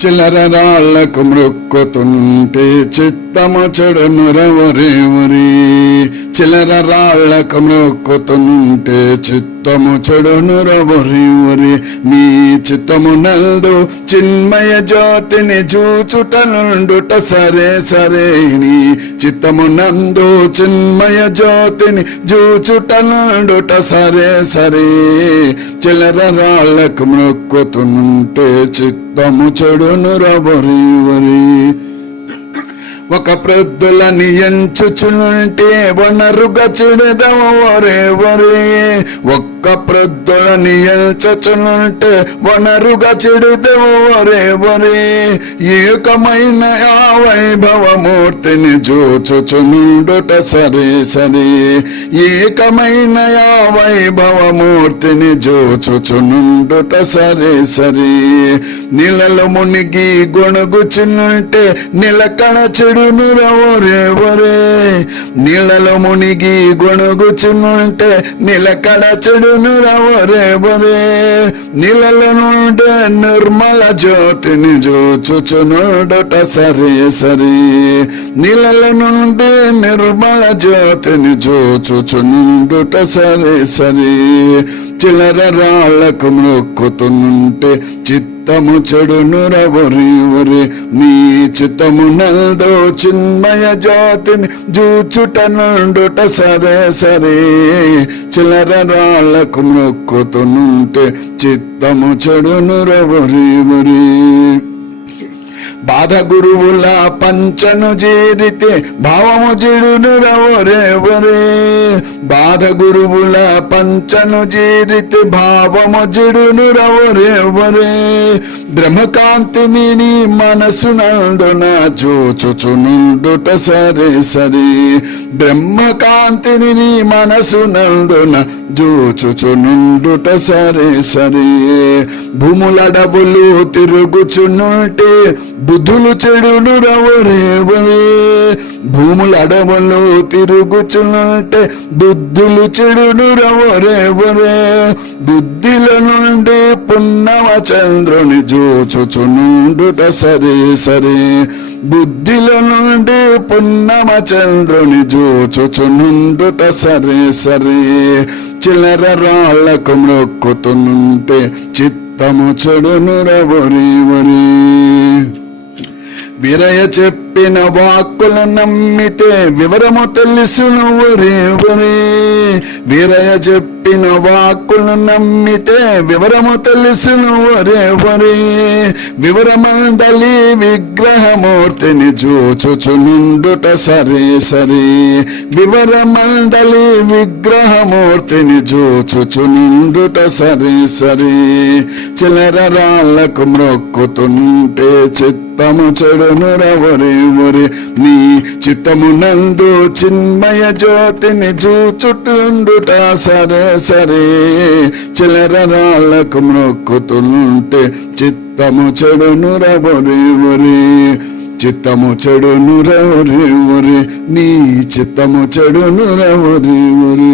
చిల్లర రాళ్ళకు మృక్కుతుంటే చిత్తము చెడును రవరేవరి చిల్లర రాళ్ళకు మృక్కుతుంటే చిత్తము చెడును రవరేవరి నీ చిత్తము నల్దు చిన్మయ జ్యోతిని చూచుట నుండుట సరే సరే నీ చిత్తము నందు చిన్మయ జ్యోతిని చూచుట సరే సరే. చిలర రాళ్ళకు మృక్కుతుంటే చిత్తము చెడును రవరేవరి ఒక ప్రొద్దులని ఎంచుచుంటే వనరుగా చెడుదవరెవరే ఒక్క ప్రొద్దులని ఎంచుచుంటే వనరుగా చెడుదవరెవరే ఏకమైన ఆ వైభవమూర్తిని చూచుచుండుట సరే సరే. ఏకమైన ఆ వైభవమూర్తిని చూచుచుండుట సరే సరే. నీళ్ళలో మునిగి గొణుగుచుంటే నిలకడ చెడును రవరెవరే నీళ్ళలో మునిగి గొణుగుచుంటే నిలకడ చెడు రవరెవరే నీళ్ళలో నుండే నిర్మల జ్యోతిని చూచుచునుడట సరే సరే. నీళ్ళ నుండి నిర్మల జ్యోతిని చూచుచునుడుట సరే సరే. చిల్లర రాళ్ళకు మొక్కుతుంటే చిత్త చిత్తము చెడును రవరివరి నీ చిత్తము నల్దో చిన్మయ జాతిని జూచుట నుండుట సరే సరే. చిల్లర రాళ్ళకు మొక్కుతుంటే చిత్తము చెడును రవరివరి బాధ గురువుల పంచను చేరితే భావము చెడును రవరెవరే బాధ గురువుల పంచను చేరితే భావము చెడును రవరెవరే బ్రహ్మకాంతిని నీ మనసు నందున చూచుచునుండుట సరే సరే. బ్రహ్మకాంతిని నీ మనసు నందున జూచుచునుండుట సరే సరే. భూములడవులు తిరుగుచునుంటే బుద్ధులు చెడులు రవరేవరే భూముల అడవులు తిరుగుచునుంటే బుద్ధులు చెడులు రవరేవరే బుద్ధిల నుండి పున్నమ చంద్రుని జోచుచునుండుట సరే సరే. బుద్ధిల నుండి పున్నమ చంద్రుని జోచుచునుండుట సరే సరే. చిల్లర రాళ్ళకు మ్రొక్కుతుంటే చిత్తము చెడును రవరేవ విరయ చెప్పిన వాక్కులు నమ్మితే వివరము తెలుసును వరేవరే వీరయ చెప్పిన వాక్కులు నమ్మితే వివరము వరే వరే వివరమందలి విగ్రహమూర్తిని చూచుచునుండుట సరే సరే. వివరమందలి విగ్రహమూర్తిని చూచుచునుండుట సరే సరే. చిల్లర రాళ్ళకు మ్రొక్కుతుంటే చిత్తము చెడును రవరేవరే నీ చిత్తము నందు చిన్మయ జ్యోతిని చూచుటుండుట సరే సరే. చిలర రాళ్ళకు మ్రొక్కుతుంటే చిత్తము చెడును రవరేవరే చిత్తము చెడును రవరేవరే నీ చిత్తము చెడును రవరేవరే